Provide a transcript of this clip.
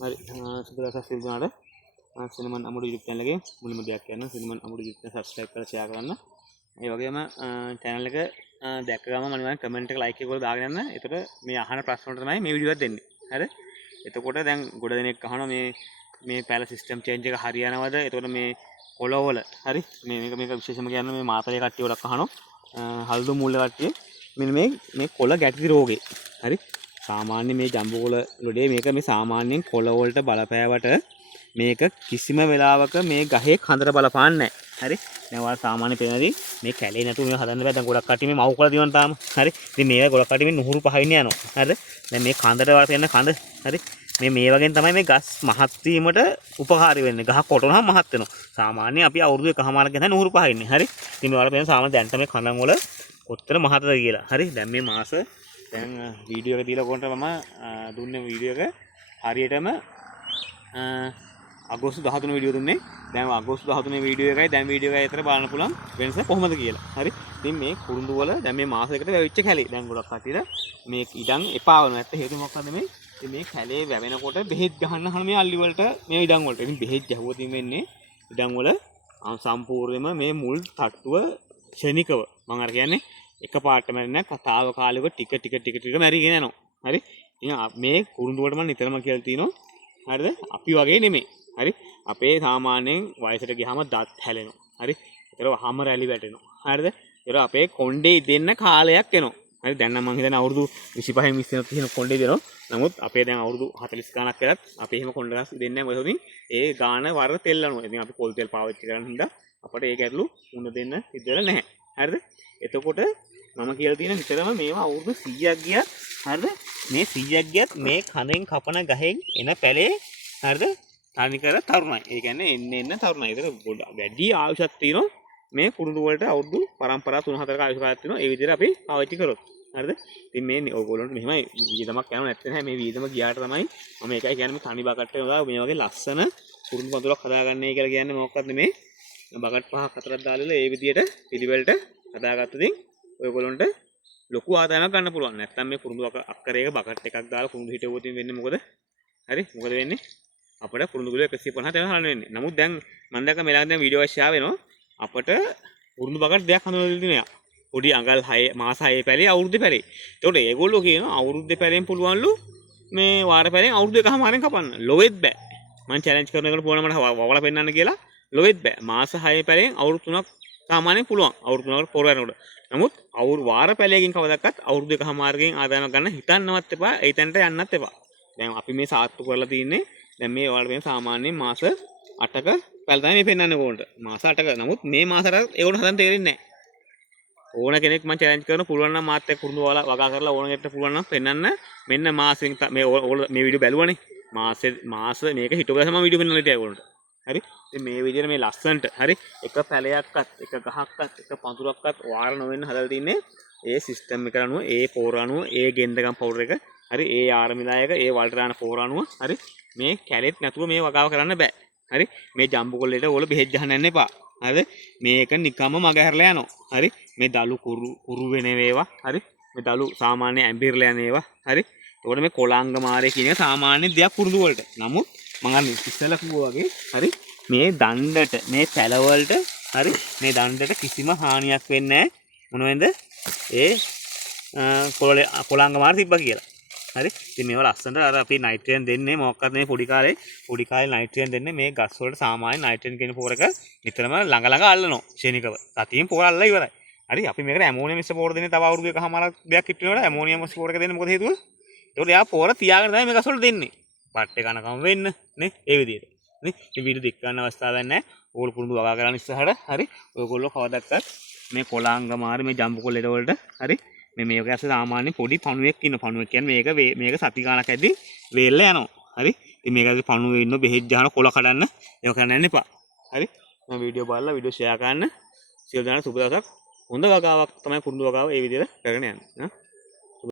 හරි සුබදවසක් සියලු දෙනාට. සිනමන් අමුඩු YouTube channel එකේ මුලින්ම දෙයක් කියන්න සිනමන් අමුඩු YouTube channel subscribe කරලා share කරන්න. ඒ වගේම channel එක දැක්ක ගමන් අනිවාර්යෙන් comment එක like එක කරලා දාගෙන යන්න. එතකොට මේ අහන ප්‍රශ්න වලට තමයි මේ වීඩියෝ එක දෙන්නේ. හරි? එතකොට දැන් ගොඩ දෙනෙක් අහනවා මේ පැල සිස්ටම් චේන්ජ් එක හරියනවද? එතකොට මේ කොළවල හරි මේක විශේෂම කියන්නේ මේ මාතලේ කට්ටිය ගොඩක් අහනවා. හල්දු මූල්‍ය කට්ටිය මෙන්න මේ කොළ ගැටි රෝගේ. හරි? සාමාන්‍ය මේ ජම්බු කොළ ලොඩේ මේක මේ සාමාන්‍යයෙන් කොළ වලට බලපෑවට මේක කිසිම වෙලාවක මේ ගහේ කඳට බලපාන්නේ නැහැ. හරි? දැන් ඔයාලා සාමාන්‍ය පේනදී මේ කැලේ නැතුව මේක හදන්න බෑ. දැන් ගොඩක් කට්ටිය මේ මව් කොළ දිනන තාම. හරි? ඉතින් මේක ගොඩක් කට්ටිය මේ නුහුරු පහින්න යනවා. හරිද? දැන් මේ කඳට වටෙන කඳ. හරි? මේ වගේ තමයි මේ ගස් මහත් වීමට උපකාරී වෙන්නේ. ගහ කොටනහම මහත් වෙනවා. සාමාන්‍ය අපි අවුරුදු 1කමාරක් ගෙනන නුහුරු පහින්නේ. හරි? ඉතින් ඔයාලා පේන සාමාන්‍ය දැන් මේ කඳන් වල කොච්චර මහතද කියලා. හරි? දැන් මේ මාස දැන් වීඩියෝ එක දීලා කොහොමද මම දුන්නේ වීඩියෝ එක හරියටම අගෝස්තු 13 වීඩියෝ දුන්නේ. දැන් අගෝස්තු 13 වීඩියෝ එකයි දැන් වීඩියෝ එකයි අතර බලන්න පුළුවන් වෙනස කොහොමද කියලා. හරි. ඉතින් මේ කුරුඳු වල දැන් මේ මාසයකට වැවිච්ච කැලේ. දැන් ගොඩක් කටියට මේ ඉඩම් එපා වෙනවා. නැත්නම් හේතුව මොකක්ද මේ කැලේ වැවෙනකොට බෙහෙත් ගහන්න හන මේ අල්ලි වලට මේ ඉඩම් වලට. ඉතින් බෙහෙත් ගැහුවොත් වෙන්නේ ඉඩම් වල සම්පූර්ණයෙන්ම මේ මුල් තට්ටුව ක්ෂණිකව මම අර කියන්නේ එක පාට මැරෙන්නේ කතාව කාලෙක ටික මැරිගෙන යනවා. හරි? ඉතින් මේ කුරුඳු වලට මම නිතරම කියලා තිනවා. හරිද? අපි වගේ නෙමෙයි. හරි? අපේ සාමාන්‍යයෙන් වයසට ගියාම දත් හැලෙනවා. හරි? ඒතර වහම රැලි වැටෙනවා. හරිද? ඒතර අපේ කොණ්ඩේ දෙන්න කාලයක් එනවා. හරි? දැන් නම් මම හිතන්නේ අවුරුදු 25 20 තියෙන කොණ්ඩේ දෙනවා. නමුත් අපේ දැන් අවුරුදු 40 ගණක් කරත් අපි එහෙම කොණ්ඩ ගස් දෙන්නේ නැහැ. මොකද ඒ ගාන වර තෙල්ලනවා. ඉතින් අපි පොල් තෙල් පාවිච්චි කරන හින්දා අපිට ඒ ගැටලු මුණ දෙන්න සිද්ධ වෙලා නැහැ. හරිද? එතකොට මම කියලා තියෙන හිතරම මේවා අවුරුදු 100ක් ගියත් හරිද? මේ 100ක් ගියත් මේ කඳෙන් කපන ගහෙන් එන පැලේ හරිද? තනිකර තරුණයි. ඒ කියන්නේ එන්න තරුණයි. ඒක වැඩි ආයුෂක් තියෙනවා. මේ කුරුඳු වලට අවුරුදු පරම්පරා 3-4ක ආයුෂ කාලයක් තියෙනවා. ඒ විදිහට අපි පාවිච්චි කරොත්. හරිද? ඉතින් මේ ඔයගොල්ලන්ට මෙහෙමයි වීදමක් යනවා නැත්නම් නැහැ. මේ වීදම ගියාට තමයි මම ඒකයි කියන්නේ මේ තනි බකට් එක මේ වගේ ලස්සන කුරුඳු පඳුරක් හදාගන්නයි කියලා කියන්නේ මොකක්ද මේ බකට් 5ක් 4ක් දාලා ඒ විදිහට පිළිවෙලට හදාගත්තොත් ඔයගොල්ලන්ට ලොකු ආදායමක් ගන්න පුළුවන්. නැත්නම් මේ කුරුඳු අක්කරයක බකට් එකක් දාලා කුරුඳු හිටවුවොත් වෙන්නේ මොකද? හරි? මොකද වෙන්නේ? අපිට කුරුඳු කිලෝ 150 තෙල් හරන්න වෙන්නේ. නමුත් දැන් මම දැක්ක මේ ළඟදී වීඩියෝ එකක් ෂෙයා වෙනවා. අපිට කුරුඳු බකට් දෙකක් හඳුනලා දෙනවා. පොඩි අඟල් 6 මාස 6 පැලේ අවුරුද්ද පැලේ. ඒතකොට ඒගොල්ලෝ කියනවා අවුරුද්ද පැලෙන් පුළුවන්ලු මේ වාර පැලෙන් අවුරුදු එකමාරෙන් කපන්න. ලොවෙත් බෑ. මම චැලෙන්ජ් කරන එකට පුළුවන් මට වවලා පෙන්නන්න කියලා. ලොවෙත් බෑ. මාස 6 පැලෙන් අවුරුදු 3ක් සාමාන්‍යයෙන් පුළුවන්. අවුරුදු 3කට පොර යනකොට. නමුත් වාර පැලයකින් කවදාවත් අවුරුදු එකමාරකින් ආදායමක් ගන්න හිතන්නවත් එපා. ඒ තැනට යන්නත් එපා. දැන් අපි මේ සාත්තු කරලා තින්නේ දැන් මේ ඔයාලට වෙන සාමාන්‍යයෙන් මාස 8ක පැල තමයි මේ පෙන්වන්නේ ඕකට. මාස 8ක. නමුත් මේ මාසට ඒගොල්ලෝ හදන්න තේරෙන්නේ නැහැ. ඕන කෙනෙක් මම චැලෙන්ජ් කරන පුළුවන් නම් මාත් එක්ක කුරුඳු වගා කරලා ඕන කෙනෙක්ට පුළුවන් නම් පෙන්වන්න මෙන්න මාසෙන් මේ ඔයගොල්ලෝ මේ වීඩියෝ බැලුවනේ. මාස මේක හිටුවලා තමයි වීඩියෝ පෙන්වන්න හිටියා ඒගොල්ලන්ට. හරි? ඉතින් මේ විදිහට මේ ලස්සනට හරි එක පැලයක්වත් එක ගහක්වත් එක පඳුරක්වත් වාර නොවෙන්න හදලා තින්නේ ඒ සිස්ටම් එකට අනුව ඒ පෝර අනුව ඒ ගෙන්දගම් පවුඩර් එක හරි ඒ ආරමිලායක ඒ වලට දාන පෝර අනුව හරි මේ කැලෙත් නැතුව මේ වගාව කරන්න බෑ. හරි? මේ ජම්බු කොල්ලේට ඕල බෙහෙත් ගහන්න යන්න එපා. හරිද? මේක නිකම්ම මග හැරලා යනවා. හරි? මේ දලු කුරු වෙන ඒවා හරි? මේ දලු සාමාන්‍ය ඇඹිරලා යන ඒවා හරි? එතකොට මේ කොළාංග මාරේ කියන එක සාමාන්‍ය දෙයක් කුරුඳු වලට. නමුත් මම අර ඉස්සෙල්ලා කිව්වා වගේ හරි මේ දණ්ඩට මේ පැලවලට හරි මේ දණ්ඩට කිසිම හානියක් වෙන්නේ නැහැ මොනවෙන්ද ඒ කොළාංග මාර තිබ්බා කියලා. හරි? ඉතින් මේවා ලස්සනට අර අපි නයිට්‍රේන් දෙන්නේ මොකක්ද මේ පොඩි කාලේ නයිට්‍රේන් දෙන්නේ මේ ගස් වලට සාමාන්‍ය නයිට්‍රේන් කියන පොරක නිතරම ළඟ අල්ලනවා ක්ෂණිකව. සතියෙන් පොර අල්ලලා ඉවරයි. හරි? අපි මේකට ඇමෝනියම් මිශ්‍ර පොර දෙන්නේ තව අවුරුදු එකමාරක් දෙයක් හිටිනකොට ඇමෝනියම් මිශ්‍ර පොරක දෙන්නේ මොකද හේතුව? ඒකට එයා පොර තියාගෙන තමයි මේ ගස් වලට දෙන්නේ. පට්ටේ කනකම් වෙන්න නේ ඒ විදිහට. නේ? මේ වීඩියෝ දික් ගන්න අවස්ථාවක් නැහැ. ඕගොල්ලෝ පුරුදු වගා කරන්න ඉස්සරහට හරි? ඔයගොල්ලෝ කවදාවත් මේ කොළාංග මාරේ මේ ජම්බු කොල්ලේට වලට හරි? මේක ඇස්සේ සාමාන්‍ය පොඩි පණුවෙක් ඉන්න පණුවෙක් කියන්නේ මේක සති ගානක් ඇද්දි වේල්ලා යනවා. හරි? ඉතින් මේක ඇස්සේ පණුවේ ඉන්න බෙහෙත් ගහන කොළ කඩන්න ඒක කරන්න යන්න එපා. හරි? මම වීඩියෝ බලලා වීඩියෝ ෂෙයා කරන්න. සියලු දෙනාට සුබ දවසක්. හොඳ වගාවක් තමයි කුරුඳු වගාව ඒ විදිහට කරගෙන යන්නේ.